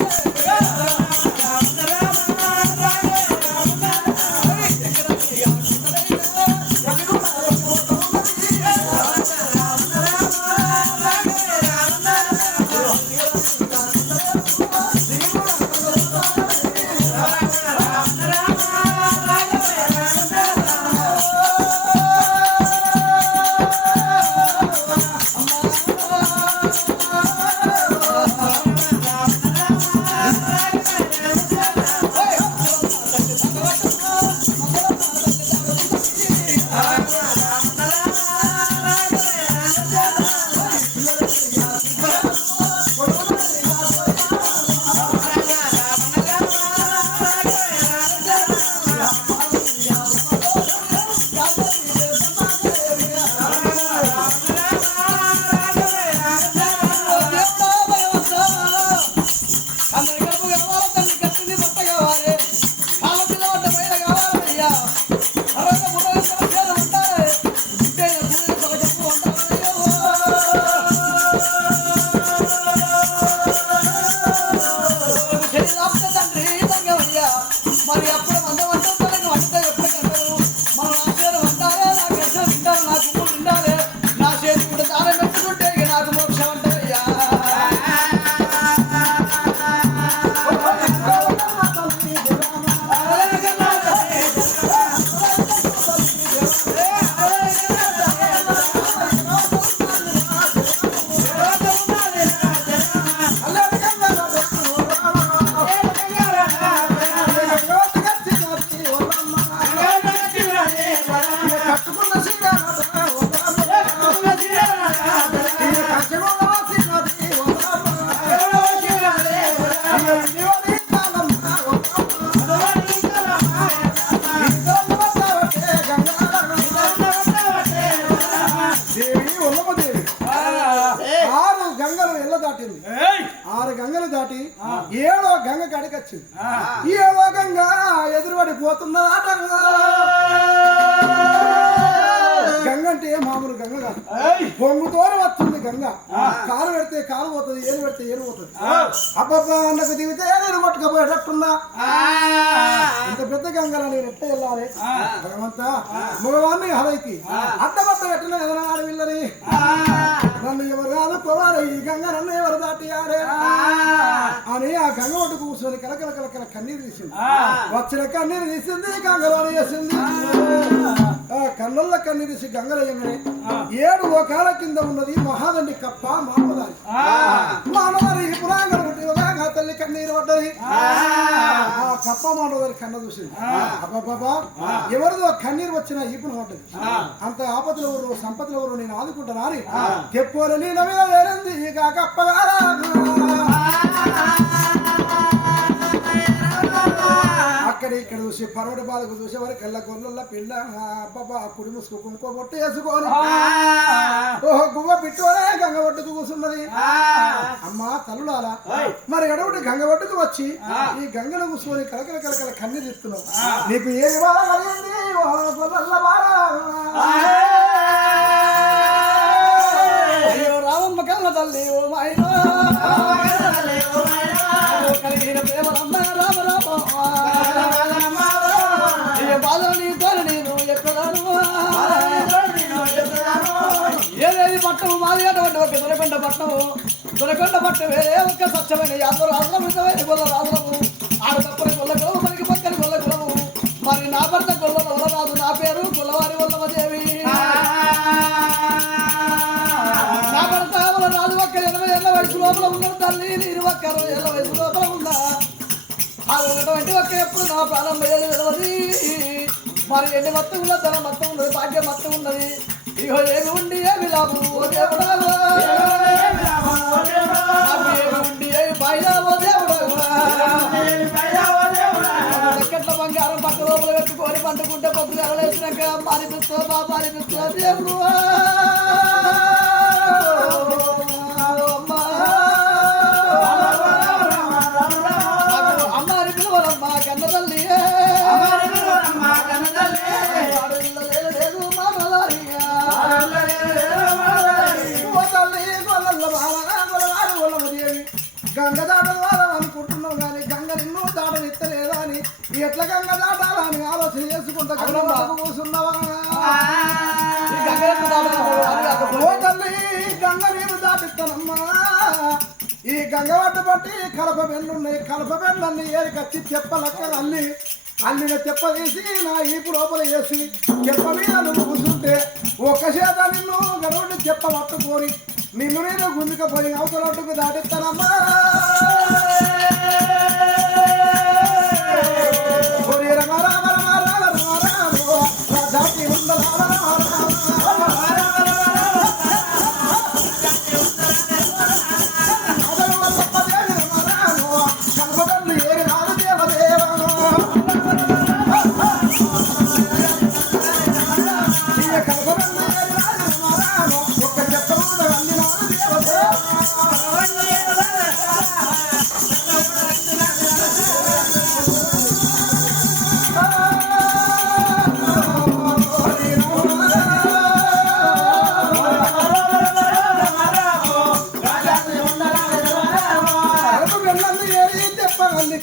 మరి దాటి ఏడో గంగ ఈ ఏడో గంగ ఎదురుపడిపోతున్నదాట గంగ అంటే మామూలు గంగ కాదు. పొంగుతోనే వస్తుంది గంగ. కాలు పెడితే కాలు పోతుంది ఏరు పెడితే ఏరు పోతుంది. అబ్బబ్బా అన్నకు దిగితే నేను కొట్టుకపోయేటట్టున్నా ఇంత పెద్ద గంగలో నేను ఎట్ట వెళ్ళాలి? భగవంతా మగవాన్ని హరైకి అడ్డబట్ట పెట్టిన ఎదన ఆడవిల్లని నన్ను ఎవరు ఆదుకోవాలి ఈ గంగ నన్ను ఎవరు దాటియారే అని ఆ గంగ ఒడ్డు కూర్చొని కలకల కలకల కన్నీరు తీసింది వచ్చిన కన్నీరు తీసింది గంగలో వేసింది ఆ కన్నుల కన్నీరు తీసి గంగలో వేయగానే ఏడు లోకాల కింద ఉన్నది మహాదండి కప్ప ఆ కప్ప మానవారి కన్న చూసింది. అబ్బాబా ఎవరిదో కన్నీరు వచ్చిన ఈపున పడ్డది. అంత ఆపదలు ఎవరు సంపదలు ఎవరు నేను ఆదుకుంటానా అని తెప్పోలు నీ మీద వేరింది ఇక కప్పగారా చూసి పరవడి బాలకు చూసే వారు కళ్ళ గొర్రెల పిల్ల. అబ్బబ్బా కుడి ముసుకు కుంకో బొట్టు వేసుకొని ఓహో గువ్వ పిట్టువనే గంగ ఒడ్డుకు కూర్చున్నది. అమ్మా తల్లులాల మరి అడవుడు గంగ ఒడ్డుకు వచ్చి ఈ గంగను కూర్చొని కలకల కలకల కన్ని తీస్తున్నావు. నీకు ఏది బాధ కలిగింది? ఓ గొర్రెల బాధ అయ్యో. రామమ్మ కన్న తల్లి ఓ మాయనా మాది అటువంటి ఒక దొరకొండ పట్టము దొరకొండ పట్టం వేరే ఒక్క స్వచ్ఛమైన యాదవ రాజుల గొల్ల రాజులము ఆడ తప్పని గొల్ల కులము మనకి పక్కని గొల్ల కులము మరి నా భర్త గొల్ల వల్లరాజు నా పేరు గొల్లవారి వల్లమదేవి నా భర్త వల్ల రాజు ఒక్క ఎనభై ఏళ్ళ వయసు లోపల ఉన్నాడు తల్లి నేను ఒక్క అరవై ఏళ్ళ వయసు లోపల ఉన్నా అది ఉన్నటువంటి ఒక్క ఎప్పుడు నా ప్రారంభ మరి ఎన్ని మొత్తం ఉన్నది? ధనం మొత్తం ఉన్నది భాగ్యం మొత్తం ఉన్నది. ఇగో ఏమి ఉండి ఏమి లాభం ఓ దేవుడా ఏమి ఉండి ఏమి పైదా ఓ దేవుడా బంగారం పక్క లోపల పెట్టుకొని పండుకుంటే మారిపిస్తా బా మారిపిస్తా దేవుడు అమ్మారి పిలువరమ్మా కన్న చేసుకుంటా ఈ తల్లి గంగ నీరు దాటిస్తానమ్మా. ఈ బట్టి కలప బెండ్లున్నాయి కలప బెండ్లన్నీ ఏరికచ్చి చెప్పలక్క అల్లి అల్లిన చెప్ప తీసి నా ఈపు లోపల వేసి చెప్ప మీద నువ్వు కూర్చుంటే ఒక చేత నిన్ను గడవని చెప్ప పట్టుకొని నిన్ను నేను గుంజుకపోయి అవతలొట్టుకు దాటిస్తానమ్మా.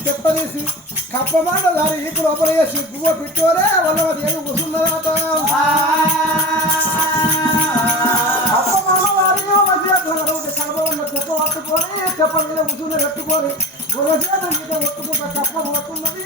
చెప్పనేసి కప్పమాట దాని ఈపు లోపల వేసి గువ్వ పిట్టోరే వల్ల ఏమి కూర్చున్నదాట చెప్ప పట్టుకొని చెప్ప మీద కూర్చుని పెట్టుకొని ఒక చేత మీద పెట్టుకుంటా కప్ప పట్టున్నది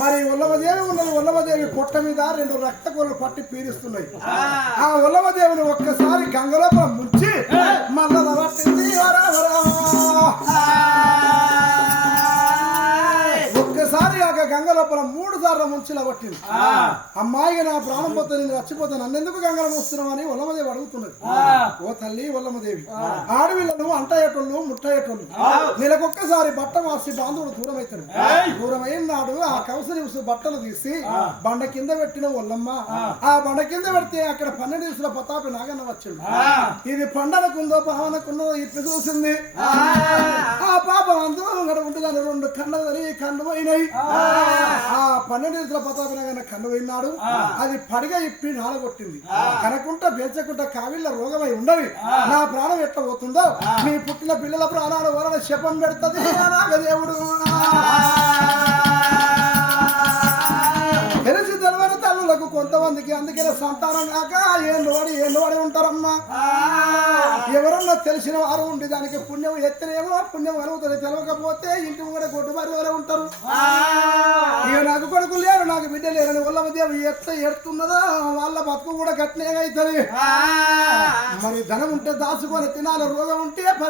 మరి ఉల్లమదేవి ఉన్నది ఉల్లమదేవి పొట్ట మీద రెండు రక్త కొలు పట్టి పీరిస్తున్నాయి ఆ. ఉల్లమదేవిని ఒక్కసారి గంగలోపల ముంచి మళ్ళా పట్టింది వరా వరా. ఒక్కసారి ఆ. గంగ లోపల మూడు సార్లు ముంచిలా పట్టింది అమ్మాయిగా నా ప్రాణం పోతే నేను చచ్చిపోతాను నన్నెందుకు గంగలో వస్తున్నావు అని ఉల్లమదేవి అడుగుతున్నది. ఓ తల్లి వల్లమదేవి ఆడవిళ్ళను అంటయ్యేటోళ్ళు ముట్టయ్యేటోళ్ళు నెలకొక్కసారి బట్ట మార్చి బాంధవుడు దూరం అవుతాడు దూరం అయిన నాడు ఆ ఉసు బట్టలు తీసి బండ కింద పెట్టిన వల్లమ్మ. ఆ. బండ కింద పెడితే అక్కడ పన్నెండు దివసాల పతాపి నాగన్న వచ్చాడు ఇది పండనకుందో భావనకుందో ఇప్పి చూసింది. ఆ. పాప అందు ఉంటుందని రెండు కళ్ళు కళ్ళు పోయినాయి. ఆ పన్నెండు దివసాల పతాపి నాగన్న కళ్ళు పోయినాడు అది పడిగా ఇప్పి నాలగొట్టింది కనకుంటా పెంచకుండా కావిళ్ళ రోగమై ఉండవి నా ప్రాణం ఎట్లా పోతుందో? మీ పుట్టిన పిల్లల ప్రాణాలు వలన శపం పెడుతుంది. నాగదేవుడు కొంతమందికి అందుకే సంతానం కాక ఏళ్ళు వాడి ఏళ్ళు వాడి ఉంటారమ్మా. ఎవరన్నా తెలిసిన వారు ఉండి దానికి పుణ్యం ఎత్తనేమో పుణ్యం కలుగుతుంది తెలవకపోతే ఇంటి ముంగడ కొట్టు వారి వారే ఉంటారు ఇక నాకు కొడుకు లేరు నాకు బిడ్డ లేరని వాళ్ళ మధ్య ఎత్త ఎడుతున్నదో? వాళ్ళ బతుకు కూడా గట్టినే అవుతుంది. మరి ధనం ఉంటే దాచుకొని తినాలి రోగం ఉంటే